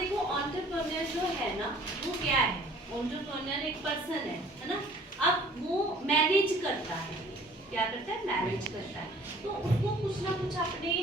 देखो एंटरप्रेन्योर जो है ना वो क्या है, एंटरप्रेन्योर एक पर्सन है ना। अब वो मैनेज करता है, क्या करता है, मैनेज करता है। तो उसको कुछ ना कुछ अपने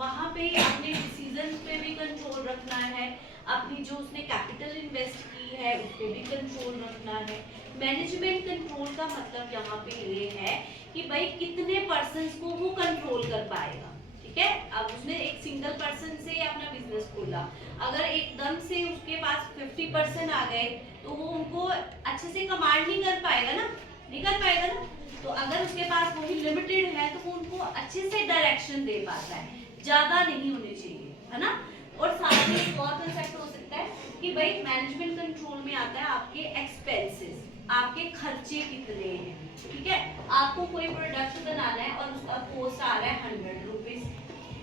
वहाँ पे अपने डिसीजन पे भी कंट्रोल रखना है, अपनी जो उसने कैपिटल इन्वेस्ट की है उस पे भी कंट्रोल रखना है। मैनेजमेंट कंट्रोल का मतलब यहाँ पे ये है कि भाई कितने पर्सन्स को वो कंट्रोल कर पाएगा। ठीक है, अब उसने एक सिंगल पर्सन से अपना बिजनेस खोला, अगर एकदम से उसके पास 50% आ गए तो वो उनको अच्छे से कमांड नहीं कर पाएगा ना, नहीं कर पाएगा ना। तो अगर उसके पास वही लिमिटेड है तो वो उनको अच्छे से डायरेक्शन दे पाता है, ज्यादा नहीं होने चाहिए, है ना। और साथ में एक और कंसेप्ट हो सकता है कि भाई मैनेजमेंट कंट्रोल में आता है आपके एक्सपेंसेस, आपके खर्चे कितने हैं। ठीक है, आपको कोई प्रोडक्ट बनाना है और उसका कॉस्ट आ रहा है 100 रुपीज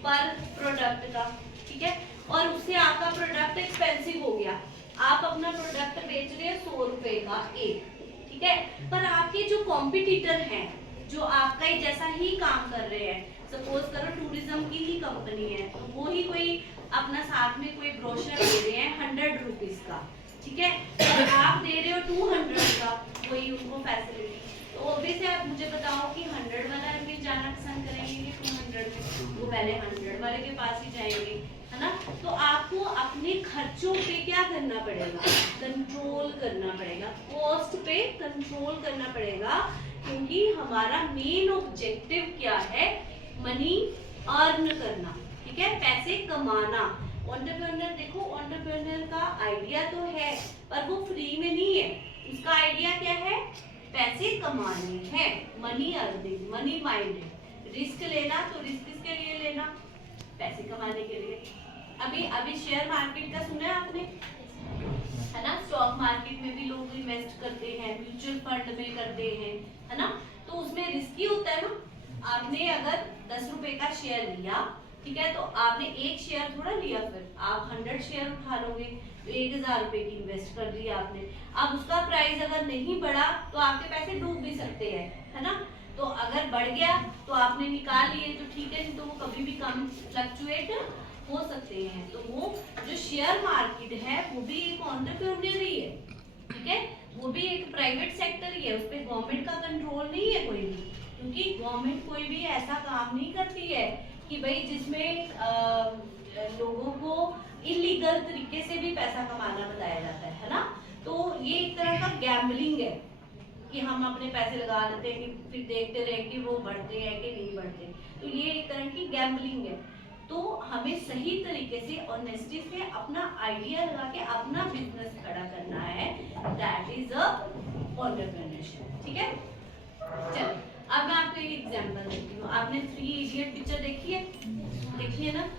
पर प्रोडक्ट का, ठीक है, और उससे आपका प्रोडक्ट एक्सपेंसिव हो गया, आप अपना प्रोडक्ट बेच रहे हैं 100 रुपए का एक, ठीक है, पर आपके जो कॉम्पिटिटर हैं जो आपका ही जैसा ही काम कर रहे हैं, सपोज करो टूरिज्म की ही कंपनी है तो वो ही कोई अपना साथ में कोई ब्रोशर दे रहे हैं 100 रुपीज का, ठीक है, और आप दे रहे हो 200 का वही उनको फैसिलिटी। तो ऑब्वियसली आप मुझे बताओ कि 100 वाला में जाना पसंद करेंगे कि 200 में, वो पहले 100 वाले के पास ही जाएंगे, है ना। तो आपको अपने खर्चों पे क्या करना पड़ेगा, कंट्रोल करना पड़ेगा, कॉस्ट पे कंट्रोल करना पड़ेगा, क्योंकि हमारा मेन ऑब्जेक्टिव क्या है, मनी अर्न करना, ठीक है, पैसे कमाना। एंटरप्रेन्योर देखो, एंटरप्रेन्योर का आइडिया तो है पर वो फ्री में नहीं है, उसका आइडिया क्या है, पैसे कमाने हैं, money earning, money minded. Risk लेना तो रिस्क किसके लिए लेना, पैसे कमाने के लिए। अभी शेयर मार्केट का सुना है आपने, है ना, स्टॉक मार्केट में भी लोग इन्वेस्ट करते हैं, म्यूचुअल फंड में करते हैं, है ना। तो उसमें रिस्की होता है ना। आपने अगर 10 रुपए का शेयर लिया, ठीक है, तो आपने एक शेयर थोड़ा लिया, फिर आप 100 शेयर उठा लोगे तो 1000 रुपए की इन्वेस्ट कर दी आपने। अब उसका प्राइस अगर नहीं बढ़ा तो आपके पैसे डूब भी सकते हैं, है ना। तो अगर बढ़ गया तो आपने निकाल लिए तो ठीक है, नहीं तो वो कभी भी कम फ्लक्चुएट हो सकते हैं। तो वो जो शेयर मार्केट है वो भी एक एंटरप्रेन्योर ही है, ठीक है, वो भी एक प्राइवेट सेक्टर ही है, उस पर गवर्नमेंट का कंट्रोल नहीं है कोई भी, क्योंकि गवर्नमेंट कोई भी ऐसा काम नहीं करती है कि भाई जिसमें लोगों को इलीगल तरीके से भी पैसा कमाना बताया जाता है ना। तो ये एक तरह का गैम्बलिंग है कि हम अपने पैसे लगा देते हैं कि फिर देखते रहे कि वो बढ़ते हैं कि नहीं बढ़ते, तो ये एक तरह की गैम्बलिंग है। तो हमें सही तरीके से ऑनेस्टी से अपना आइडिया लगा के अपना बिजनेस खड़ा करना है, दैट इज अ एंटरप्रेन्योरशिप, ठीक है। चलो अब मैं आपको एक एग्जांपल देती हूँ। आपने 3 इडियट पिक्चर देखी है ना,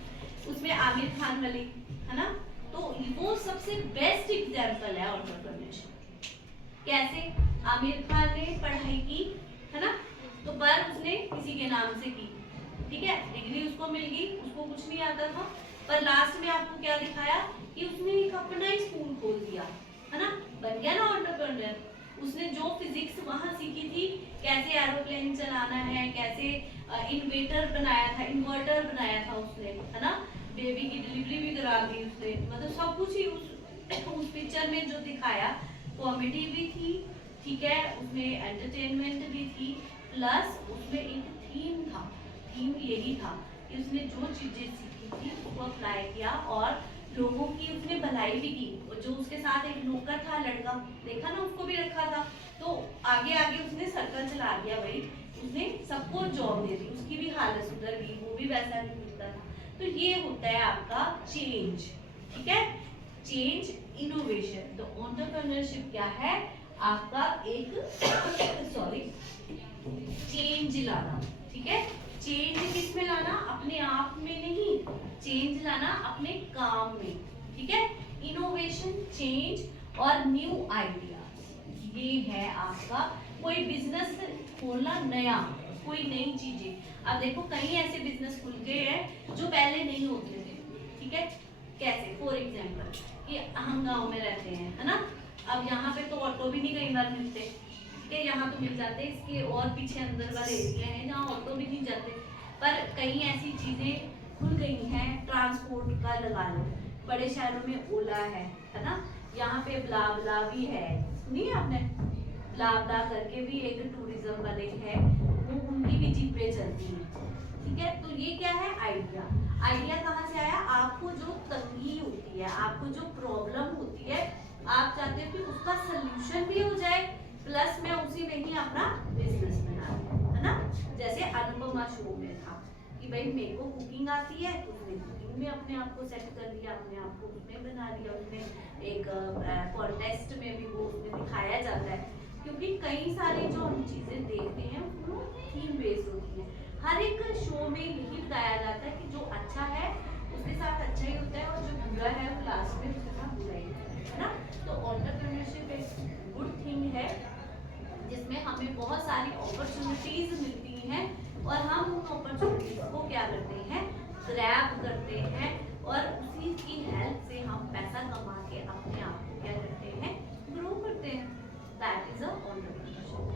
उसमें आमिर खान वाली, है ना, तो वो सबसे बेस्ट एग्जांपल है एंटरप्रेन्योरशिप। कैसे, आमिर खान ने पढ़ाई की, है ना, तो पर उसने किसी के नाम से की, ठीक है, डिग्री उसको मिल गई, उसको कुछ नहीं आता था, पर लास्ट में आपको क्या दिखाया कि उसने एक अपना ही स्कूल खोल दिया, है ना, बन गया ना एंटरप्रेन्योर। उसने जो फिजिक्स वहां सीखी थी, कैसे एरोप्लेन चलाना है, कैसे इन्वर्टर बनाया था उसने, है ना, बेबी की डिलीवरी भी करा दी उसने, मतलब सब कुछ ही उस पिक्चर में जो दिखाया, कॉमेडी भी थी, ठीक है, उसमें एंटरटेनमेंट भी थी, प्लस उसमें एक थीम था, थीम यही था कि उसने जो चीजें सीखी थी उसको अप्लाई किया और लोगों की उसने भलाई भी की। और जो उसके साथ एक नौकर था लड़का, देखा ना, उसको भी रखा था, तो आगे आगे उसने सर्कल चला दिया भाई, उसने सबको जॉब दे दी, उसकी भी हालत सुधर गई, वो भी वैसा नहीं मिलता था। तो ये होता है आपका चेंज, ठीक है, चेंज, इनोवेशन। तो एंटरप्रेन्योरशिप क्या है, आपका एक सॉरी चेंज लाना, ठीक है, चेंज किस में लाना, अपने आप में नहीं, चेंज लाना अपने काम में, ठीक है, इनोवेशन, चेंज और न्यू आइडिया, ये है आपका कोई बिजनेस खोलना, नया कोई नई चीजें। अब देखो कई ऐसे बिजनेस खुल गए हैं जो पहले नहीं होते थे, ठीक है, कैसे, फॉर एग्जाम्पल कि हम गाँव में रहते हैं, है ना, अब यहाँ पे तो ऑटो भी नहीं कई बार मिलते, कि यहाँ तो मिल जाते, इसके और पीछे अंदर वाले एरिया है जहाँ ऑटो भी नहीं जाते, पर कई ऐसी चीजें खुल गई हैं, ट्रांसपोर्ट का लगा लो, बड़े शहरों में ओला है ना, यहाँ पे ब्ला ब्ला भी है, सुनिए आपने ब्ला ब्ला करके भी एक टूरिज्म वाले है, वो उनकी भी जीपें चलती हैं, ठीक है। तो ये क्या है, आइडिया। आइडिया कहाँ से आया, आपको जो तंगी होती है, आपको जो प्रॉब्लम होती है, आप चाहते हो कि उसका सोल्यूशन भी हो जाए, प्लस मैं उसी में ही अपना बिजनेस बना लूं, है ना। जैसे अनुपमा शो में था कि भाई मेरे को कुकिंग आती है, तो उसने कुकिंग में अपने आप को सेट कर लिया, अपने आप को उसमें बना लिया, उसने एक कॉन्टेस्ट में भी वो उसमें दिखाया जाता है, क्योंकि कई सारी जो हम चीजें देखते हैं वो थीम बेस्ड होती है। हर एक शो में यही बताया जाता है कि जो